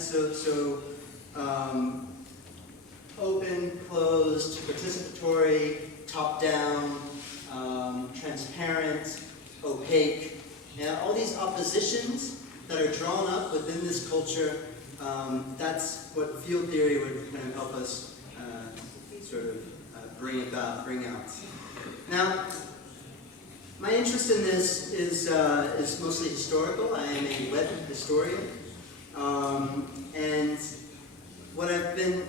And so open, closed, participatory, top-down, transparent, opaque. All these oppositions that are drawn up within this culture, that's what field theory would kind of help us bring out. Now, my interest in this is mostly historical. I am a web historian. And what I've been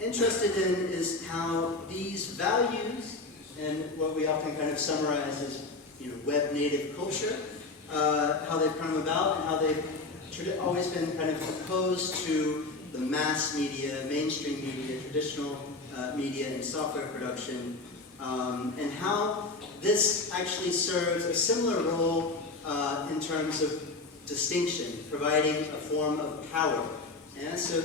interested in is how these values, and what we often kind of summarize as web native culture, how they've come about and how they've always been kind of opposed to the mass media, mainstream media, traditional media and software production, and how this actually serves a similar role in terms of distinction, providing a form of power. Yeah? So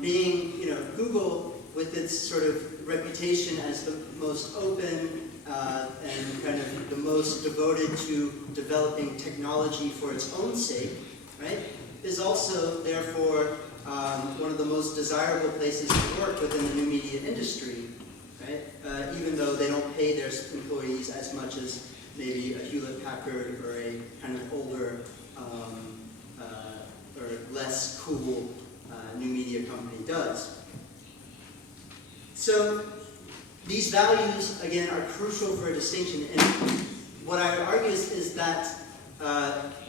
being, Google, with its sort of reputation as the most open and kind of the most devoted to developing technology for its own sake, right, is also, therefore, one of the most desirable places to work within the new media industry, right? Even though they don't pay their employees as much as maybe a Hewlett-Packard or a kind of older or less cool new media company does. So these values, again, are crucial for a distinction. And what I would argue is that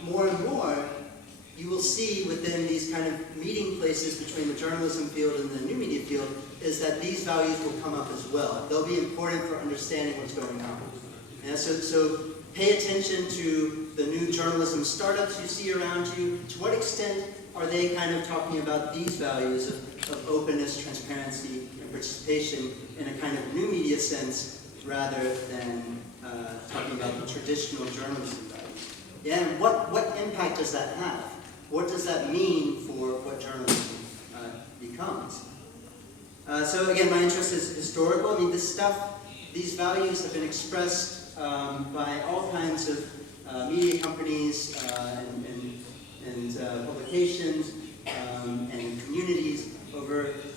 more and more you will see within these kind of meeting places between the journalism field and the new media field is that these values will come up as well. They'll be important for understanding what's going on. And so pay attention to the new journalism startups you see around you. To what extent are they kind of talking about these values of openness, transparency, and participation in a kind of new media sense rather than talking about the traditional journalism values? Yeah, and what impact does that have? What does that mean for what journalism becomes? So again, my interest is historical. I mean, these values have been expressed by all kinds of media companies and publications and communities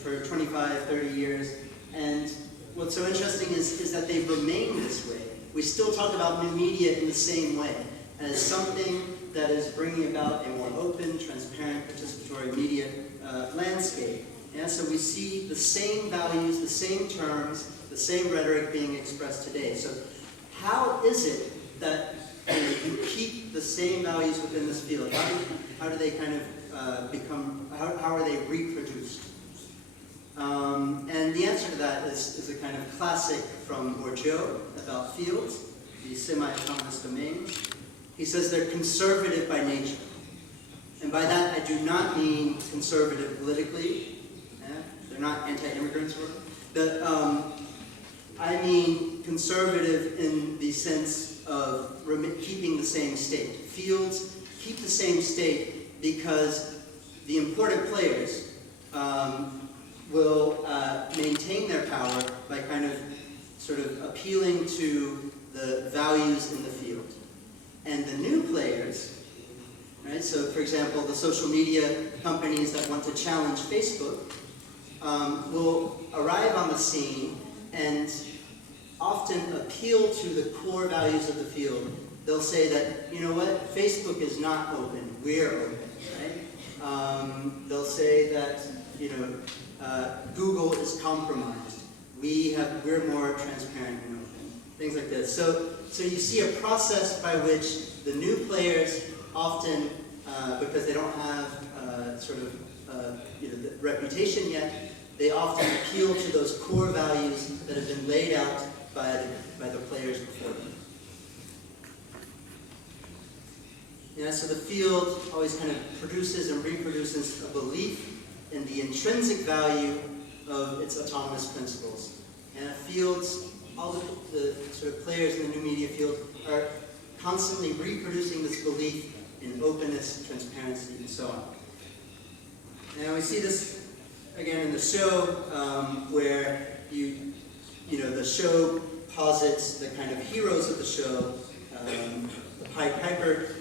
for 25, 30 years. And what's so interesting is that they've remained this way. We still talk about new media in the same way, as something that is bringing about a more open, transparent, participatory media landscape. And so we see the same values, the same terms, the same rhetoric being expressed today. So how is it that you keep the same values within this field? How do they kind of become, how are they reproduced? And the answer to that is a kind of classic from Bourdieu about fields, the semi-autonomous domains. He says they're conservative by nature. And by that, I do not mean conservative politically. They're not anti-immigrants. I mean conservative in the sense of keeping the same state. Fields keep the same state because the important players will maintain their power by kind of sort of appealing to the values in the field. And the new players, right, so for example, the social media companies that want to challenge Facebook will arrive on the scene and often appeal to the core values of the field. They'll say that, you know what, Facebook is not open, we're open, right? They'll say that, Google is compromised. We're more transparent and open, things like this. So you see a process by which the new players often, because they don't have the reputation yet, they often appeal to those core values that have been laid out by the players before them. So the field always kind of produces and reproduces a belief in the intrinsic value of its autonomous principles. And fields, all the sort of players in the new media field are constantly reproducing this belief in openness, transparency, and so on. And we see this again in the show, where the show posits the kind of heroes of the show. The Pied Piper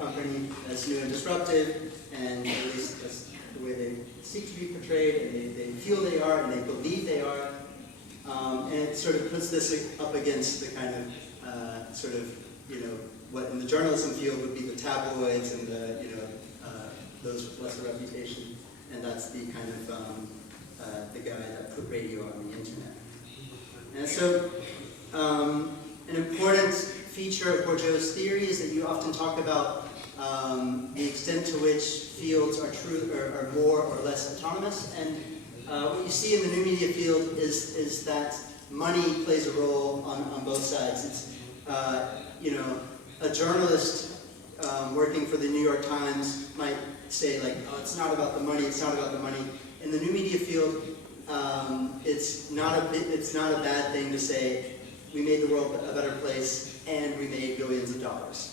company as new and disruptive, and at least that's the way they seek to be portrayed, and they feel they are, and they believe they are. And it sort of puts this up against the kind of what in the journalism field would be the tabloids and the, those with lesser reputation, and that's the kind of the guy that put radio on the internet. And so, an important feature of Bourdieu's theory is that you often talk about the extent to which fields are more or less autonomous, and what you see in the new media field is that money plays a role on both sides. It's a journalist working for the New York Times might say, like, oh, it's not about the money, it's not about the money. In the new media field, it's not a bad thing to say, we made the world a better place and we made billions of dollars.